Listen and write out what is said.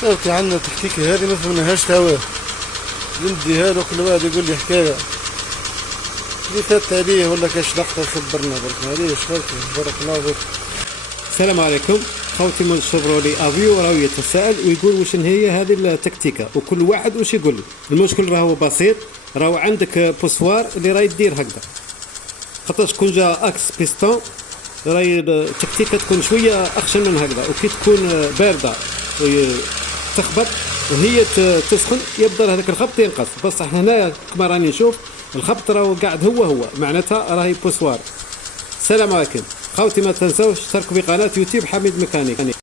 صافي عندنا تكتيكة هذه ما فهمناهاش توا. نديها له كل واحد يقول لي حكاية اللي فات عليه ولا كاش لقطة يخبرنا برك. معليش خالتي بارك الله فيك. السلام عليكم. خوتي من شيفرولي افيو راهو يتساءل ويقول واش هي هذه التكتيكه، وكل واحد واش يقول. المشكل راهو بسيط، راهو عندك بوسوار اللي راهي دير هكذا، خاطرش كون جا اكس بيستون راهي التكتيكه تكون شويه اخشن من هكذا، وكي تكون بارده تخبط وهي تسخن يبدا هذاك الخبط ينقص. بصح هنا كما راني نشوف الخبط راهو قاعد هو معناتها راهي بوسوار. السلام عليكم خوتي، ما تنساوش تشتركوا في قناه يوتيوب حميد ميكانيك.